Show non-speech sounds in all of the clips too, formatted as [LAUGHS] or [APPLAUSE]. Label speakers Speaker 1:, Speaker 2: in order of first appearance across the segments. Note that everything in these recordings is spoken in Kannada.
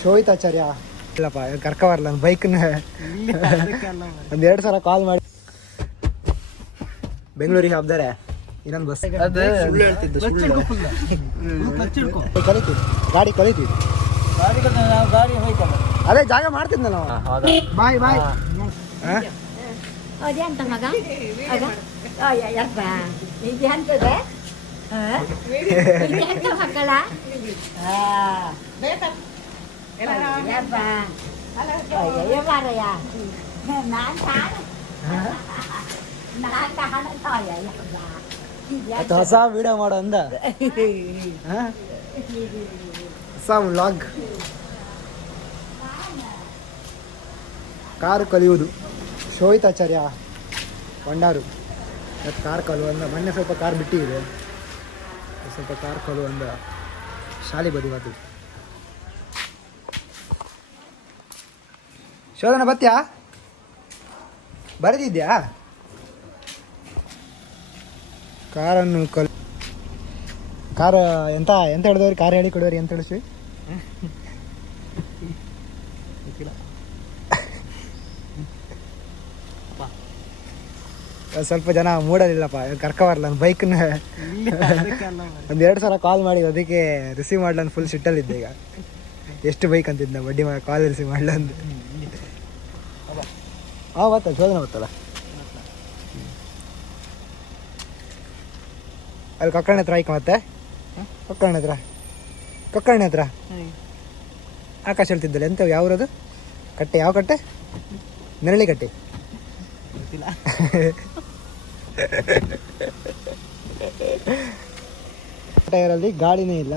Speaker 1: ಶೋಹಿತಾಚಾರ್ಯ ಇಲ್ಲಪ್ಪ ಕರ್ಕ ಬರಲ್ಲ ಬೈಕ್ನ ಒಂದ್ ಎರಡು ಸಲ ಕಾಲ್ ಮಾಡಿ. ಬೆಂಗಳೂರಿಗೆ ಹಬ್ದಾರೆ ಇನ್ನೊಂದು ಬಸ್ ಕಲಿತೀವಿ ಗಾಡಿ ಕಲಿತೀವಿ ಅದೇ ಜಾಗ ಮಾಡ್ತಿದ್ನ ನಾವು ಬಾಯ್ ಬಾಯ್.
Speaker 2: ಅದೆಂತ ಮಗ. ಆಗ ಅಯ್ಯಪ್ಪ ಇದು ಅಂತದೆ? ಮಕ್ಕಳ
Speaker 1: ಹೊಸ ವಿಡಿಯೋ ಮಾಡೋ ಅಂದ? ಹೊಸ ವ್ಲಾಗ್ ಕಾರು ಕಲಿಯುವುದು. ಶೋಹಿತಾಚಾರ್ಯ ಕೊಂಡಾರು ಮತ್ತು ಕಾರ್ ಕಲಿಯುವ ಅಂದ ಮೊನ್ನೆ ಸ್ವಲ್ಪ ಕಾರ್ ಬಿಟ್ಟಿದೆ. ಸ್ವಲ್ಪ ಕಾರ್ ಕಲು ಅಂದ ಶಾಲೆ ಬದಿ ಬದಿ ಶೋಧನ ಬತ್ತ್ಯಾ ಬರೆದಿದ್ಯಾ ಕಾರನ್ನು ಕಲ್ ಕಾರ್ ಎಂತ ಎಂತ ಹೇಳಿದವ್ರಿ ಕಾರ್ ಹೇಳಿ ಕೊಡೋರಿ ಅಂತ ಹೇಳಿಸ್ವಿ ಸ್ವಲ್ಪ ಜನ ಮೂಡಲಿಲ್ಲಪ್ಪ ಕರ್ಕ ಬರಲ್ಲ ಬೈಕ್ನ ಒಂದು ಎರಡು ಸಾವಿರ ಕಾಲ್ ಮಾಡಿ ಅದಕ್ಕೆ ರಿಸೀವ್ ಮಾಡ್ಲ ಫುಲ್ ಸಿಟ್ಟಲ್ಲಿದ್ದೆ ಈಗ. ಎಷ್ಟು ಬೈಕ್ ಅಂತಿದ್ದ ಬಡ್ಡಿ ಕಾಲ್ ರಿಸೀವ್ ಮಾಡ್ಲ ಅಂತ. ಹಾಂ ಬತ್ತಲ್ಲ ಶೋಧನ ಬತ್ತಲ್ಲ ಅಲ್ಲಿ ಕೊಕ್ಕರ್ಣೆ ಹತ್ರ ಆಯ್ಕೆ ಮತ್ತೆ? ಕೊಕ್ಕರ್ಣೆ ಹತ್ರ? ಕೊಕ್ಕರ್ಣೆ ಹತ್ರ? ಆಕಾಶ ಹೇಳ್ತಿದ್ದಲ್ಲ ಎಂತ ಯಾವ್ರದು? ಕಟ್ಟೆ ಯಾವ ಕಟ್ಟೆ? ನೆರಳಿ ಕಟ್ಟೆ. [LAUGHS] ಟೈರಲ್ಲಿ ಗಾಳಿನೇ ಇಲ್ಲ.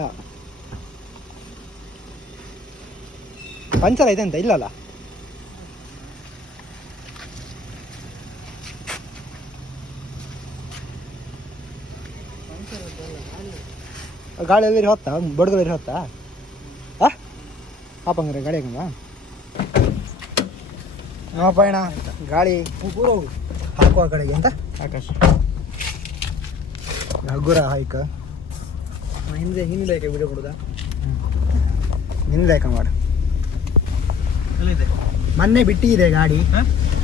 Speaker 1: ಪಂಚರ್ ಐತೆ ಅಂತ ಇಲ್ಲಲ್ಲ? ಗಾಳಿ ಹೊತ್ತ ಹೊತ್ತಾ ಬಡ್ಗಲ್ಲಿ ಹೊತ್ತಾ ಆ? ಹಾಪಂಗ್ರೆ ಗಾಡಿ ಹಂಗ ನಾ ಪಯಣ ಗಾಳಿ. ಹಾಕುವ ಕಡೆಗೆ ಅಂತ? ಆಕಾಶ ಹಗುರ ಹೈಕ
Speaker 3: ಹಿಂದೆ ಹಿಂದೆ ವಿಡಿಯೋ ಕೊಡುದಾ?
Speaker 1: ಹಿಂದೆ ಮಾಡು. ಮೊನ್ನೆ ಬಿಟ್ಟಿದೆ ಗಾಡಿ?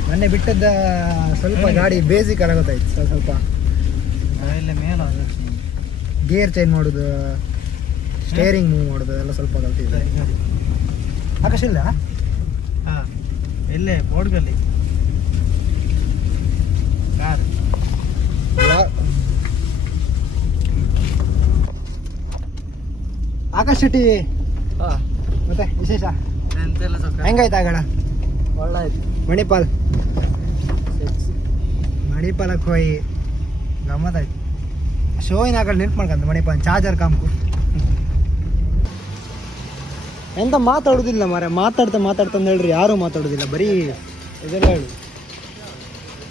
Speaker 1: ಮೊನ್ನೆ ಬಿಟ್ಟದ್ದ ಸ್ವಲ್ಪ ಗಾಡಿ ಬೇಸಿಕ್ ಆಗೋತಾಯ್ತು ಸ್ವಲ್ಪ ಸ್ವಲ್ಪ.
Speaker 3: ಮೇಲ
Speaker 1: ಗೇರ್ ಚೇಂಜ್ ಮಾಡೋದು ಸ್ಟೇರಿಂಗ್ ಮೂವ್ ಮಾಡೋದು ಎಲ್ಲ ಸ್ವಲ್ಪ ಕಲ್ತಿದೆ ಆಕಾಶ ಇಲ್ಲ
Speaker 3: ಹಾ ಇಲ್ಲೇ ಬೋರ್ಡ್ಗಲ್ಲಿ ಕಾರ್
Speaker 1: ಆಕಾಶ್ ಶೆಟ್ಟಿ. ಮತ್ತೆ ವಿಶೇಷ? ಹೆಂಗಾಯ್ತ ಆಗಣ
Speaker 3: ಒಳ್ಳೆ
Speaker 1: ಮಣಿಪಾಲ್. ಮಣಿಪಾಲಕ್ಕೆ ಹೋಗಿ ಗಮ್ಮತ್ತಾಯ್ತು. ಶೋಯಿನ ಆ ಕಡೆ ನೆನ್ಪು ಮಾಡ್ಕಂತ ಮಣಿಪಾಲ್ ಚಾರ್ಜರ್ ಕಾಮ್ಕು. ಎಂತ ಮಾತಾಡೋದಿಲ್ಲ ಮಾರ ಮಾತಾಡ್ತಾ ಮಾತಾಡ್ತಾ ಅಂತ ಹೇಳ್ರಿ ಯಾರೂ ಮಾತಾಡೋದಿಲ್ಲ ಬರೀ ಇದೆಲ್ಲ ಹೇಳು.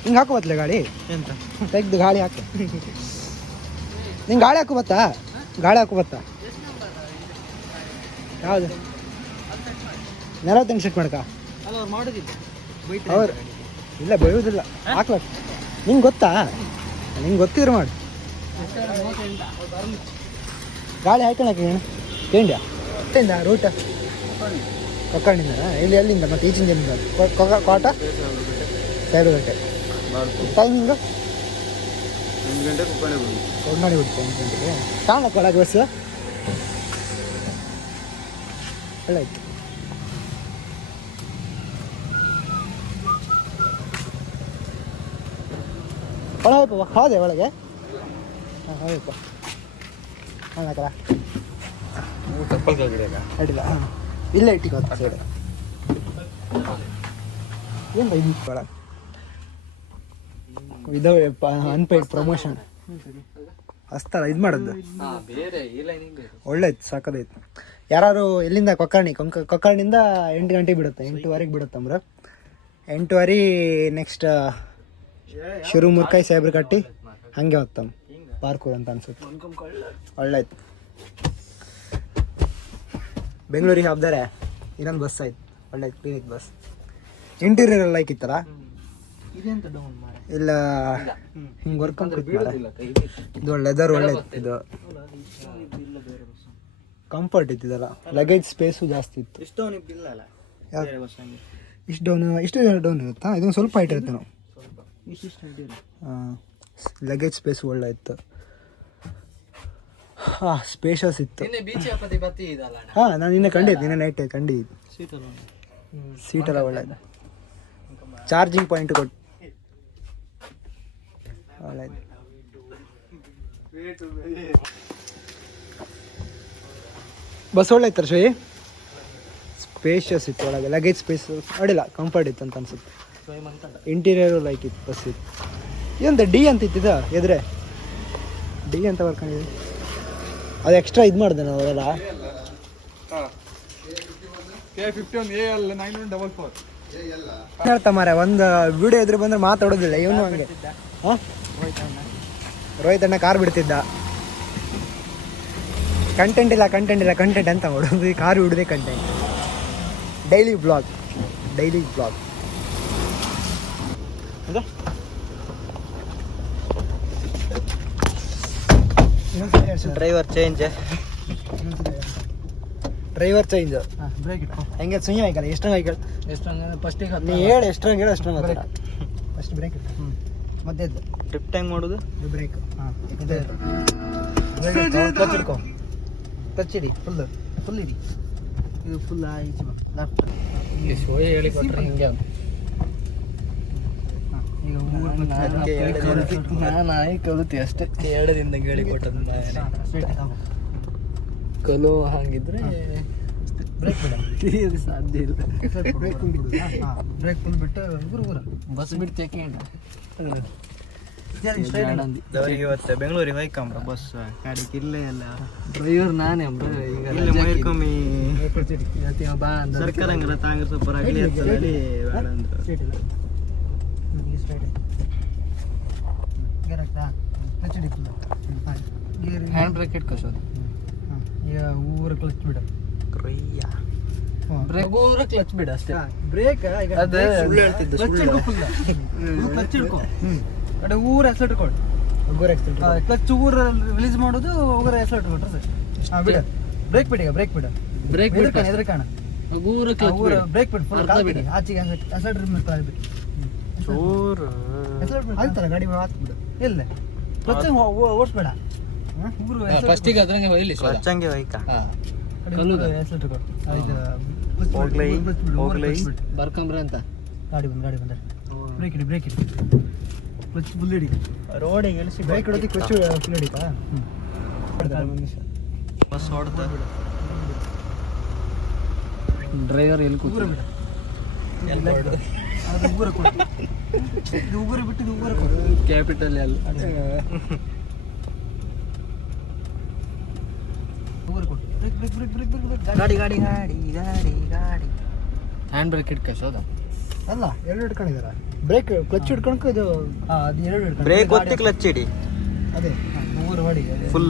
Speaker 1: ಹಿಂಗೆ ಹಾಕು ಬತ್ತಲೆ ಗಾಡಿ
Speaker 3: ಎಂತ?
Speaker 1: ತೆಗ್ದು ಗಾಳಿ ಹಾಕು. ನಿಂಗೆ ಗಾಳಿ ಹಾಕು ಬತ್ತಾ ಗಾಳಿ ಹಾಕು ಬತ್ತಾ ಯಾವುದು? ನಲವತ್ತೆಂಟು ಸೆಟ್ ಮಾಡ್ಕ?
Speaker 3: ಅಲ್ಲ ಅವ್ರು
Speaker 1: ಇಲ್ಲ ಬೈಯೋದಿಲ್ಲ. ಹಾಕ್ಲಕ್ ನಿಂಗೆ ಗೊತ್ತಾ? ನಿಂಗೆ ಗೊತ್ತಿದ್ರು ಮಾಡು. ಗಾಳಿ ಹಾಕೊಳಕ್ಕೆ ಏನು ಕೇಂಡ್ಯಾ ರೂಟ ರೂಟ್ ಕೊಕ್ಕರ್ಣಿಂದ ಇಲ್ಲಿ ಎಲ್ಲಿಂದ? ಮತ್ತೆ ಈಚಿಂದ ಜನಿಂದ ಕೋಟ? ಗಂಟೆ ಟೈಮಿಂಗು?
Speaker 3: ಒಂದು ಗಂಟೆ ಕುಕ್ಕಣೆ
Speaker 1: ಬಿಡ್ತೀವಿ ಒಂದು ಗಂಟೆಗೆ ಕಾಣಕ್ಕೆ ಒಳಗೆ ಬಸ್. ಒಳ್ಳೆ ಆಯ್ತು ಒಳ ಹೋಯ್ಪವ ಹೌದೆ ಒಳಗೆ. ಹಾಂ ಹೌದಪ್ಪ ಹಾಕಲ್ಲ ಅಡ್ಡಿಲ್ಲ ಹಾಂ. ಇಲ್ಲೇ ಇಟ್ಟಿಗೆ ಸೈಡ್ ಏನು ಬೈ ಬೇಡ ಅನ್ಪೇಯ್ಡ್ ಪ್ರಮೋಷನ್ ಅಸ್ತಲ್ಲ ಇದು ಮಾಡೋದು. ಒಳ್ಳೇದು ಸಾಕದೈತು ಯಾರು ಎಲ್ಲಿಂದ ಕೊಕ್ಕರ್ಣಿ ಕೊಂಕ ಕೊಕ್ಕರ್ಣಿಂದ ಎಂಟು ಗಂಟೆಗೆ ಬಿಡುತ್ತೆ ಎಂಟುವರೆಗೆ ಬಿಡುತ್ತೆ ಅಂದ್ರ. ಎಂಟುವರೆ ನೆಕ್ಸ್ಟ್ ಶುರು ಮುರ್ಕಾಯಿ ಸಾಹೇಬ್ರ ಕಟ್ಟಿ ಹಂಗೆ ಹೊತ್ತಮ್ ಪಾರ್ಕೂರ್ ಅಂತ ಅನ್ಸುತ್ತೆ. ಒಳ್ಳಾಯ್ತು ಬೆಂಗಳೂರಿಗೆ ಹಬ್ದಾರೆ ಇನ್ನೊಂದು ಬಸ್ ಆಯ್ತು ಒಳ್ಳೆ ಕ್ಲಿನಿಕ್ ಬಸ್ ಇಂಟೀರಿಯರ್ ಎಲ್ಲ
Speaker 3: ಇತ್ತಲ್ಲ
Speaker 1: ಇಲ್ಲ ಹಿಂಗೆ ವರ್ಕ್ ಇದು ಲೆದರ್ ಒಳ್ಳೆ ಇದು. ಕಂಫರ್ಟ್ ಇತ್ತಿದಲ್ಲ ಲಗೇಜ್ ಸ್ಪೇಸು ಜಾಸ್ತಿ ಇತ್ತು.
Speaker 3: ಇಷ್ಟು ಅವನಿಗೆ ಬಿಲ್ ಅಲ್ಲ?
Speaker 1: ಯಾವ್ದು?
Speaker 3: ಬೇರೆ ಬಸ್ ಹಂಗೆ.
Speaker 1: ಇಷ್ಟು ಡೌನ್ ಇಷ್ಟು ಡೌನ್ ಇರುತ್ತಾ? ಇದೊಂದು ಸ್ವಲ್ಪ ಹೈಟ್ ಇರುತ್ತೆ ನಾವು
Speaker 3: ಸ್ವಲ್ಪ. ಇಷ್ಟಿಷ್ಟು ಹಿಡಿಯಿಲ್ಲ
Speaker 1: ಲಗೇಜ್ ಸ್ಪೇಸ್ ಒಳ್ಳೆ ಇತ್ತು. ಹಾಂ ಸ್ಪೇಷಸ್ ಇತ್ತು.
Speaker 3: ನಿನ್ನೆ ಬೀಚ್ ಹಬ್ಬದಿ ಬತ್ತಿ ಇದಲ್ಲ ಅಣ್ಣ?
Speaker 1: ಹಾಂ ನಾನು ನಿನ್ನೆ ಕಂಡಿದ್ದೆ ನಿನ್ನೆ ನೈಟ್ ಕಂಡಿದ್ದು
Speaker 3: ಸೀಟ್ ಎಲ್ಲ
Speaker 1: ಒಳ್ಳೆ ಒಳ್ಳೆಯದು ಚಾರ್ಜಿಂಗ್ ಪಾಯಿಂಟ್ ಕೊಟ್ಟು ಒಳ್ಳೆಯದು ಬಸ್ ಒಳ್ಳೆ ಇತ್ತು ಶ್ರೀ? ಸ್ಪೇಷಿಯಸ್ ಇತ್ತು ಒಳಗೆ ಲಗೇಜ್ ಸ್ಪೇಸ್ ಅಡಿಲ್ಲ ಕಂಫರ್ಟ್ ಇತ್ತು ಅಂತ ಅನ್ಸುತ್ತೆ. ಇಂಟೀರಿಯರು ಲೈಕ್ ಇತ್ತು ಬಸ್ ಇತ್ತು ಏನಂತ ಡಿ ಅಂತ ಇತ್ತಿದ ಎದುರೆ? ಡಿ ಅಂತ ಬರ್ಕೊಂಡಿದ್ವಿ ಅದು ಎಕ್ಸ್ಟ್ರಾ ಇದು ಮಾಡಿದೆ ನಾವು
Speaker 3: ಫೋರ್
Speaker 1: ಹೇಳ್ತಾ ಮಾರ ಒಂದು ವಿಡಿಯೋ ಎದುರು ಬಂದ್ರೆ ಮಾತಾಡೋದಿಲ್ಲ, ಇವನು ಹಂಗೆ. ಹಾಂ? ರೋಹಿತ್ ಅಣ್ಣ. ಕಾರ್ ಬಿಡ್ತಿದ್ದ. ಕಂಟೆಂಟ್ ಇಲ್ಲ ಕಂಟೆಂಟ್ ಇಲ್ಲ ಕಂಟೆಂಟ್ ಅಂತ ಹೊಡೋದು car ಹಿಡಿದೆ content daily blog daily blog
Speaker 3: driver change
Speaker 1: driver change
Speaker 3: brake ಇಟ್ಟು
Speaker 1: ಹೆಂಗೆ ಸುಯ್ಯ ಆಯ್ಕಲ್ಲ? ಎಷ್ಟು ಆಯ್ಕಲ್ಲ?
Speaker 3: ಎಷ್ಟು ಫಸ್ಟಿಗೆ
Speaker 1: ನೀ ಹೇಳು ಎಷ್ಟಂಗೆ ಹೇಳು ಗೊತ್ತಿಲ್ಲ ಫಸ್ಟ್ ಬ್ರೇಕ್ ಮತ್ತೆ ಎದ್ದು
Speaker 3: ಟ್ರಿಪ್ ಟೈಮ್ ಮಾಡೋದು?
Speaker 1: ಬ್ರೇಕ್ ಹಾಂ ಇದೇ ಕ್ಲಚ್ ಹಿಡಿ ಫುಲ್ ಫುಲ್ ಇಡಿ ಇದು ಫುಲ್ ಆಯಿತು ಲೆಫ್ಟ್
Speaker 3: ಈ ಶೋಯ ಹೇಳಿ ಕೊಟ್ಟರೆ ಹಿಂಗೆ ಆಯ್ ಕಲಿತಿ ಅಷ್ಟೇ. ಎರಡು ದಿನದಾಗ ಹೇಳಿ ಕೊಟ್ಟದ್ದು ಕಲು ಹಾಗಿದ್ರೆ
Speaker 1: ಬ್ರೇಕ್
Speaker 3: ಸಾಧ್ಯ ಇಲ್ಲ.
Speaker 1: ಬ್ರೇಕ್ ಫುಲ್ ಬಿಟ್ಟು ಗುರು ಗುರು
Speaker 3: ಬಸ್ ಯಾಕೆ
Speaker 1: ಸ್ಟ್ರೈಟ್
Speaker 3: ಇವತ್ತು ಬೆಂಗಳೂರಿಗೆ ಹೋಯ್ಕಂಬ್ರ ಬಸ್ ಗಾಡಿ ಇಲ್ಲೇ ಎಲ್ಲ. ಡ್ರೈವರ್ ನಾನೇ ಅಂಬ್ರ ಈಗ
Speaker 1: ಇಲ್ಲಿ ಮೈರ್ಕೊಮ್ಮಿ
Speaker 3: ಬಾ
Speaker 1: ಸರ್ಕಾರ ಹಂಗಾರ ತಾಂಗ್ರ ಸೂಪರ್ ಆಗಲಿ ಹೇಳಿ ಬೇಡ ಅಂದ್ರು.
Speaker 3: ಇಲ್ಲ. ಹ್ಯಾಂಡ್ ಬ್ರೇಕ್ ಇಟ್ಕೋಸೋದು
Speaker 1: ಈಗ ಊರ ಕ್ಲಚ್ ಬಿಡ.
Speaker 3: ಬ್ರೇಕ್ ಊರ ಕ್ಲಚ್ ಬಿಡ ಅಷ್ಟೇ.
Speaker 1: ಬ್ರೇಕ್ ಈಗ
Speaker 3: ಅದು
Speaker 1: ಸುಳ್ಳು ಹೇಳ್ತಿದ್ದು
Speaker 3: ಕ್ಲಚ್ full. ಕ್ಲಚ್ ಹಿಡ್ಕೊ.
Speaker 1: ಅಡೆ ಊರ ಎಕ್ಸಲೆಟ್ ಕೊಡು ಊರ ಎಕ್ಸಲೆಟ್
Speaker 3: ಕ್ಲಚ್ ಊರ ರಿಲೀಸ್ ಮಾಡೋದು ಊರ ಎಸ್ಲೆಟ್ ಕೊಟ್ರೆ ಸರ್.
Speaker 1: ಹಾಂ ಬಿಡ. ಬ್ರೇಕ್ ಬಿಡಿ ಈಗ ಬ್ರೇಕ್ ಬಿಡ.
Speaker 3: ಬ್ರೇಕ್
Speaker 1: ಬಿಡು ಕಾಣ ಎದ್ರ ಕಾಣ
Speaker 3: ಊರ
Speaker 1: ಊರ ಬ್ರೇಕ್ ಬಿಡು. ಫುಲ್ ಕಾಲ್
Speaker 3: ಬಿಡು.
Speaker 1: ಆಚೆಗೆ ಎಸೆಟ್ ರಿಮೂವ್ ಕಾಲ್ ಬಿಡಿ.
Speaker 3: ಚೂರು.
Speaker 1: ಎಸೆಟ್ ಬಿಡು ಆಯ್ತಲ್ಲ ಗಾಡಿ ಹಾತ್ ಬಿಡು. ಇಲ್ಲ. ಕ್ಲಚ್ ಓಡಿಸ್ಬೇಡ. ಊರು
Speaker 3: ಫಸ್ಟಿಗೆ ಅದ್ರಂಗೆ
Speaker 1: ಕೊಡು ಇದು
Speaker 4: ಹೋಗ್ಲೈ, ಹೋಗ್ಲೈ.
Speaker 3: ಬರ್ಕಂಬ್ರ ಅಂತ.
Speaker 1: ಗಾಡಿ ಬಂದು ಗಾಡಿ ಬಂದ. ಬ್ರೇಕ್ ಇಡಿ ಬ್ರೇಕ್ ಇಡಿ. ಕ್ಲಚ್ ಫುಲ್ ಹಿಡಿ.
Speaker 4: ರೋಡಿಗೆ ಇಳಿಸಿ
Speaker 1: ಬೈಕ್ ಇಡೋದು ಕ್ಲಚ್ ಫುಲ್ ಹಿಡಿತಾ?
Speaker 4: ಬಸ್ ಹೊಡ್ದ
Speaker 3: ಡ್ರೈವರ್ ಎಲ್ಲಿ ಕೂತ
Speaker 1: ಅದು ಉಗುರ [LAUGHS] ಇದು ಉಗುರು ಬಿಟ್ಟು ಇದು ಉಗುರ ಕೊಡು.
Speaker 3: ಕ್ಯಾಪಿಟಲ್ ಎಲ್ಲ
Speaker 1: ಉಗುರು ಕೊಟ್ಟು brake brake brake brake brake ಗಾಡಿ ಗಾಡಿ ಗಾಡಿ ಗಾಡಿ ಗಾಡಿ.
Speaker 3: ಹ್ಯಾಂಡ್ ಬ್ರೇಕ್ ಇಟ್ಕೋಸೋದ
Speaker 1: ಅಲ್ಲ ಎರಡು ಹಿಡ್ಕೊಂಡಿದಾರ ಬ್ರೇಕ್ ಕ್ಲಚ್ ಹಿಡ್ಕೊಂಡ್ಕ ಇದು ಅದು ಎರಡು ಹಿಡ್ಕೊಂಡು
Speaker 4: ಬ್ರೇಕ್ ಒತ್ತಿ ಕ್ಲಚ್ ಇಡಿ
Speaker 1: ಅದೇ ಮೂರು ಹೊಡಿ.
Speaker 4: ಫುಲ್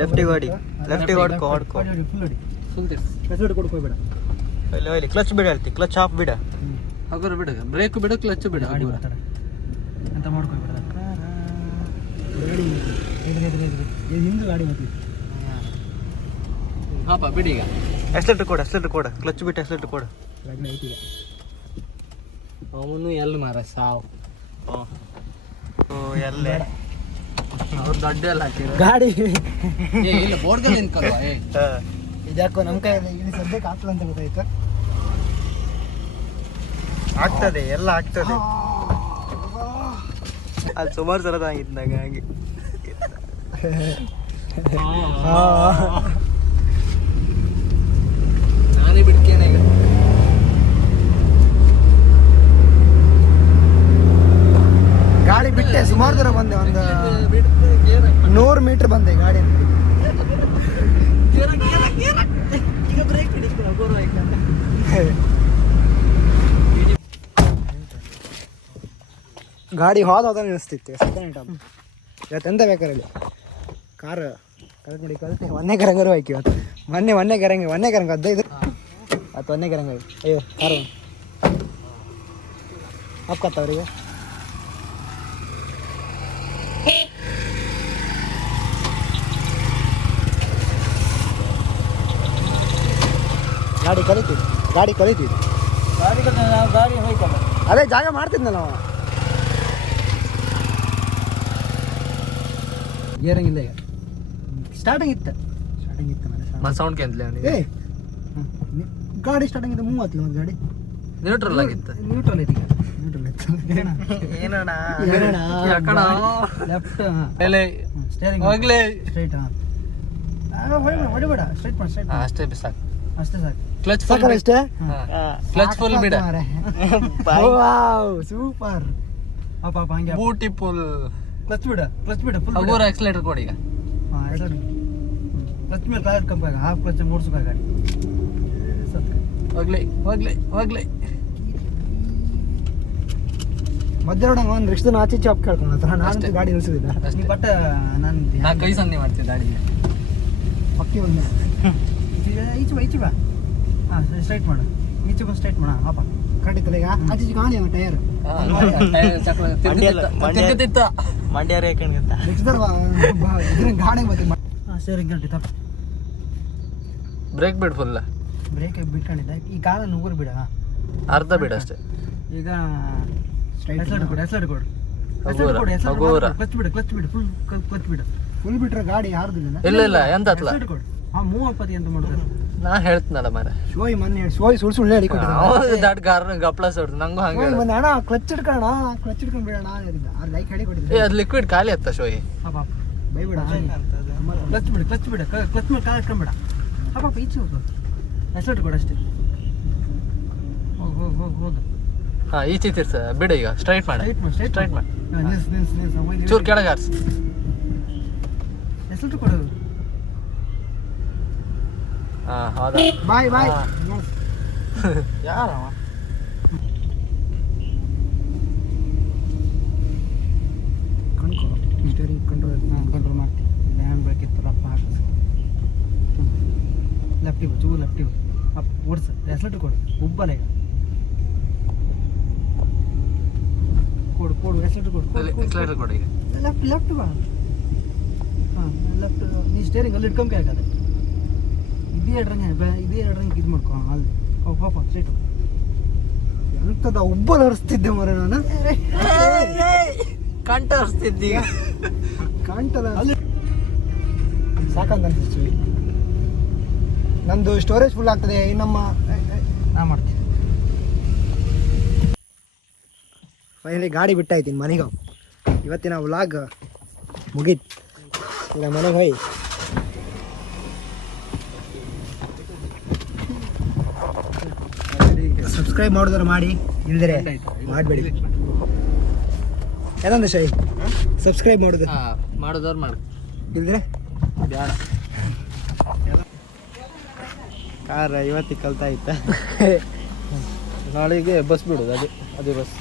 Speaker 4: ಲೆಫ್ಟಿಗೆ ಹೊಡಿ. ಲೆಫ್ಟಿಗೆ ಹೊಡ್ಕೊ ಹೊಡ್ಕೊ.
Speaker 1: ಹೊಡಿ ಫುಲ್ ಹೊಡಿ.
Speaker 3: ಫುಲ್ ತಿರ್ಸ್
Speaker 1: ಹಿಡ್ಕೊಂಡು ಹೋಗ್ಬೇಡ.
Speaker 4: ಅಲ್ಲಿ ಹೋಯ್ಲಿ ಕ್ಲಚ್ ಬಿಡ ಹೇಳ್ತಿ. ಕ್ಲಚ್ ಆಫ್ ಬಿಡ.
Speaker 3: ಹಗುರ ಬಿಡ. ಬ್ರೇಕ್ ಬಿಡು ಕ್ಲಚ್ ಬಿಡು.
Speaker 1: ಗಾಡಿ ಬರ್ತಾರೆ. ಅಂತ ಮಾಡ್ಕೋಬೇಡ ಹಿಂದೆ ಗಾಡಿ ಮತ್ತೆ
Speaker 3: ಹಾಪ ಬಿಡಿ ಈಗ.
Speaker 4: ಎಸ್ಲೆಟ್ ಕೊಡ ಎಸ್ಲೆಟ್ ಕೊಡ. ಕ್ಲಚ್ ಬಿಟ್ಟು ಎಸ್ಲೆಟ್ ಕೊಡ.
Speaker 1: ಐತಿದೆ
Speaker 3: ಅವನು ಎಲ್ಲಿ ಮಾರ ಸಾವು.
Speaker 4: ಓ ಎಲ್ಲೇ?
Speaker 3: ಅವ್ರು ದೊಡ್ಡ ಎಲ್ಲ ಹಾಕಿದ್ರು
Speaker 1: ಗಾಡಿ.
Speaker 3: ಏ ಇಲ್ಲ ಬೋರ್ಡ್ಗಳು ನಿಂತ್ಕೊಳ್ಳುವ ಏ.
Speaker 1: ಇದ್ಯಾಕೋ ನಮ್ಮ ಕೈಯಲ್ಲಿ ಇಲ್ಲಿ ಸದ್ಯಕ್ಕೆ ಆಗ್ತದೆ ಅಂತ ಗೊತ್ತಾಯ್ತು.
Speaker 4: ಆಗ್ತದೆ ಎಲ್ಲ ಆಗ್ತದೆ. ಅಲ್ಲಿ ಸುಮಾರು ಸಲ ಆಗಿದ್ದಾಗ ಹಾಗೆ
Speaker 3: ನಾನೇ ಬಿಡ್ಕೇನೆ ಈಗ
Speaker 1: ಗಾಡಿ ಬಿಟ್ಟೆ ಸುಮಾರು ದೂರ ಬಂದೆ ಒಂದು ನೂರು ಮೀಟರ್ ಬಂದೆ ಗಾಡಿ
Speaker 3: ಈಗ ಬ್ರೇಕ್ ಬಿಡಿ ಹಗುರ ಆಯ್ತಾ
Speaker 1: ಗಾಡಿ ಹೋದ ಹೋದ ಅನಿಸ್ತಿತ್ತು ಸೆಕೆಂಡ್ ಟೈಮ್ ಇವತ್ತು ಎಂತ ಬೇಕಾರಲ್ಲಿ ಕಾರ್ ಕರೆಕ್ಟ್ ಮಾಡಿ ಕಲಿತೆ ಒಂದೇ ಕರಂಗರು ಹೋಯ್ತು ಇವತ್ತು. ಮೊನ್ನೆ ಒಂದೇ ಕರಂಗ ಒಂದೇ ಕರಂಗ ಹದಿನೈದು. ಅದು ಒಂದೇ ಕರಂಗ ಅಯ್ಯೋ ಕಾರು ಹಾಕತ್ತ ಅವರಿಗೆ. ಗಾಡಿ ಕಲಿತೀವಿ ಗಾಡಿ ಕಲಿತೀವಿ.
Speaker 3: ಗಾಡಿ ನಾವು
Speaker 1: ಅದೇ ಜಾಗ ಮಾಡ್ತಿದ್ನಲ್ಲ ಅವ.
Speaker 3: ಗೇರಿಂಗ್ ಇಲ್ಲ. ಈಗ ಸ್ಟಾರ್ಟಿಂಗ್ ಇತ್ತು.
Speaker 1: ಸ್ಟಾರ್ಟಿಂಗ್ ಇತ್ತು ಮನೆ
Speaker 3: ಮತ್ತೆ ಸೌಂಡ್ ಕೇಂದ್ಲೆ
Speaker 1: ಏ. ಗಾಡಿ ಸ್ಟಾರ್ಟಿಂಗ್ ಇದೆ ಮೂವತ್ತಿಲ್ಲ ಒಂದು ಗಾಡಿ?
Speaker 3: ನ್ಯೂಟ್ರಲ್ ಆಗಿತ್ತು.
Speaker 1: ನ್ಯೂಟ್ರಲ್ ಐತಿ ಈಗ. ನ್ಯೂಟ್ರಲ್ ಇತ್ತು
Speaker 4: ಏನಣ್ಣ?
Speaker 3: ಯಾಕಣ
Speaker 1: ಲೆಫ್ಟ್
Speaker 3: ಮೇಲೆ.
Speaker 1: ಸ್ಟೇರಿಂಗ್
Speaker 3: ಹೋಗ್ಲೇ.
Speaker 1: ಸ್ಟ್ರೈಟ್ ಹಾಂ. ಹೊಡಿಬೇಡ ಸ್ಟ್ರೈಟ್ ಮಾಡಿ ಸ್ಟ್ರೈಟ್
Speaker 3: ಅಷ್ಟೇ ಸಾಕು.
Speaker 1: ಅಷ್ಟೇ ಸಾಕು.
Speaker 3: ಕ್ಲಚ್ ಫುಲ್
Speaker 1: ಅಷ್ಟೇ?
Speaker 3: ಕ್ಲಚ್ ಫುಲ್ ಬಿಡ.
Speaker 1: ಸೂಪರ್ ಪಾಪ ಪಾಪ ಹಂಗೆ.
Speaker 3: ಬ್ಯೂಟಿಫುಲ್ ಫುಲ್
Speaker 1: ಕ್ಲಚ್ ಬಿಡ ಕ್ಲಚ್ ಬಿಡ ಫುಲ್
Speaker 3: ಹಗುರ ಆಕ್ಸಿಲೇಟರ್ ಕೊಡಿ ಈಗ.
Speaker 1: ಕ್ಲಚ್ ಮೇಲೆ ಕಾಲ್ ಕಂಪ ಹಾಫ್ ಕ್ಲಚ್ ಮೂಡ್ಸ್ಕ ಗಾಡಿ.
Speaker 3: ಹೋಗ್ಲಿ ಹೋಗ್ಲಿ ಹೋಗ್ಲಿ.
Speaker 1: ಮಧ್ಯಾಹ್ನ ಒಂದು ರಿಕ್ಷದ ಆಚೆ ಚಾಪ್ ಕೇಳ್ಕೊಂಡು ಹತ್ರ ನಾನು
Speaker 3: ಅಷ್ಟೇ.
Speaker 1: ಗಾಡಿ ನಿಲ್ಸಿದ್ದೆ. ಬಟ್ ನಾನು
Speaker 3: ನಾ ಕೈ ಸಂಧಿ ಮಾಡ್ತಿದ್ದೆ ಗಾಡಿಗೆ.
Speaker 1: ಪಕ್ಕಿ ಒಂದು ಈಚೆ ಬಾ ಈಚೆ ಬಾ. ಹಾಂ ಸ್ಟ್ರೈಟ್ ಮಾಡು. ಈಚೆ ಬಾ ಸ್ಟ್ರೈಟ್ ಮಾಡ. ಹಾಪ ಕಟ್ಟಿತ್ತಲ್ಲ ಈಗ? ಆಚೆ ಕಾಣಿ ಟೈರ್
Speaker 4: ಮಂಡ್ಯ
Speaker 1: ಸರಿ ಗಂಟೆ
Speaker 3: ಬ್ರೇಕ್ ಬಿಡ್ ಫುಲ್
Speaker 1: ಬ್ರೇಕ್ ಬಿಟ್ಕೊಂಡಿದ್ದ. ಈ ಕಾಲ ನುಗ್ಗುರು ಬಿಡ
Speaker 3: ಅರ್ಧ ಬಿಡ ಅಷ್ಟೇ.
Speaker 1: ಈಗ ಹೆಸರು ಕೊಡು ಹೆಸರು ಕೊಡು. ಕ್ಲಚ್ ಬಿಡು ಕ್ಲಚ್ ಬಿಡು ಫುಲ್ ಕ್ಲಚ್ ಬಿಡು ಫುಲ್ ಬಿಟ್ರೆ ಗಾಡಿ ಯಾರ್ದಿಲ್ಲ
Speaker 3: ಇಲ್ಲ ಇಲ್ಲ ಎಂತ ಹಾ
Speaker 1: ಹೆಸರು ಕೊಡು. ಹಾ ಮೂವ್ ಅಪ್ಪತಿ ಅಂತ ಮಾಡಿದ್ರು
Speaker 3: ನಾ ಹೇಳ್ತೀನಲ್ಲ ಮರ
Speaker 1: ಶೋಯ್ ಮೊನ್ನೆ ಶೋಯ್ ಸುಳ್ಳು ಸುಳ್ಳು ಹೇಳಿ
Speaker 3: ಅವ್ರು ದಟ್ ಗಾರ್ನ ಗಪ್ಲ ಸೋಡ್ ನಂಗೂ ಹಂಗೆ.
Speaker 1: ಮೊನ್ನೆ ಅಣ್ಣ ಕ್ಲಚ್ ಹಿಡ್ಕೋಣ ಕ್ಲಚ್ ಹಿಡ್ಕೊಂಡು ಬಿಡೋಣ ಹೇಳಿದ್ದ. ಆ ಲೈಕ್ ಹೇಳಿ
Speaker 3: ಏ
Speaker 1: ಕೊಟ್ಟಿದ್ದೆ
Speaker 3: ಅದ್ ಲಿಕ್ವಿಡ್ ಖಾಲಿ ಅತ್ತ ಶೋಯಿ?
Speaker 1: ಪಾಪ. ಬೈಬಿಡ ಕ್ಲಚ್ ಬಿಡು ಕ್ಲಚ್ ಬಿಡು ಕ್ಲಚ್ ಮೇಲೆ ಕಾಲು ಇಟ್ಕೊಂಡ್ಬಿಡ ಪಾಪ ಈಚೆ ಹೋಗು. ಹೆಸರು ಕೊಡು ಅಷ್ಟೇ. ಹೋಗು ಹೋಗು ಹೋಗು ಹೋಗು.
Speaker 3: ಹಾ ಈಚೆ ತಿರ್ಸ ಬಿಡು ಈಗ ಸ್ಟ್ರೈಟ್ ಮಾಡ.
Speaker 1: ಸ್ಟ್ರೈಟ್ ಮಾಡಿ
Speaker 3: ಚೂರು
Speaker 1: ನಿಲ್ಸ್ ನಿಲ್ಸ್ ನಿಲ್ಸ್
Speaker 3: ಚೂರ್ ಕೆಳಗೆ ಹಾರ್ಸ್
Speaker 1: ಹೆಸರು ಕೊಡು
Speaker 3: ಹಾ ಹೌದಾ?
Speaker 1: Bye bye.
Speaker 3: ಯಾರವ
Speaker 1: ಕಣ್ಕೊ ಸ್ಟೇರಿಂಗ್ ಕಂಟ್ರೋಲ್ ನಾ ಕಂಟ್ರೋಲ್ ಮಾಡ್ತೀನಿ. ಲ್ಯಾಂಡ್ ಬೇಕಿತ್ತಲ್ಲಪ್ಪ ಲೆಫ್ಟ್ ಇವು ಚೂರು ಲೆಫ್ಟ್ ಇವು ಅಪ್ ಓಡಿಸ. ಹೆಸರು ಕೊಡು. ಉಬ್ಬಲ್ಲ ಈಗ ಕೊಡು ಕೊಡು ಹೆಸರು ಕೊಡು. ಲೆಫ್ಟ್ ಲೆಫ್ಟ್ ಬಾ. ಹಾಂ ಲೆಫ್ಟ್ ನೀ ಸ್ಟೇರಿಂಗ್ ಅಲ್ಲಿ ಇಟ್ಕೊಂಬ ಆಗದೆ ಇದೇ ಬೆ- ಇದೇ ಎಡ್ರಂಗೆ ಇದು ಮಾಡ್ಕೊ ಅಲ್ಲಿ ಪಾಪ ಸ್ಟ್ರೈಟು ಎಂಥದ ಒಬ್ಬ ಹರಿಸ್ತಿದ್ದೆ ಮರೆ ನಾನು.
Speaker 3: ಕಂಟ ಹರಿಸ್ತಿದ್ದೀಗ
Speaker 1: ಕಂಟದ ಅಲ್ಲಿ ಸಾಕಂತ ಅನ್ಸಿಸ್ತೀವಿ ನಂದು ಸ್ಟೋರೇಜ್ ಫುಲ್ ಆಗ್ತದೆ ಇನ್ನಮ್ಮ ನಾ ಮಾಡ್ತೀನಿ. ಫೈನಲಿ ಗಾಡಿ ಬಿಟ್ಟಾಯ್ತೀನಿ ಮನೆಗೆ ಇವತ್ತಿನ ವ್ಲಾಗ್ ಮುಗೀತು. ಇಲ್ಲ ಮನೆಗೆ ಹೋಯ್. ಸಬ್ಸ್ಕ್ರೈಬ್ ಮಾಡಿದ್ರೆ ಮಾಡಿ ಇಲ್ದರೆ ಮಾಡಬೇಡಿ. ಏನಂದ ಶೈ? ಸಬ್ಸ್ಕ್ರೈಬ್ ಮಾಡೋದು.
Speaker 3: ಹಾ ಮಾಡೋದವ್ರು ಮಾಡು.
Speaker 1: ಇಲ್ದ್ರೆ
Speaker 3: ಬೇಡ
Speaker 4: ಕಾರ ಇವತ್ತಿಗೆ ಕಲ್ತಾ ಇತ್ತ [LAUGHS]
Speaker 3: ನಾಳೆಗೆ ಬಸ್ ಬಿಡೋದು ಅದೇ ಅದೇ ಬಸ್.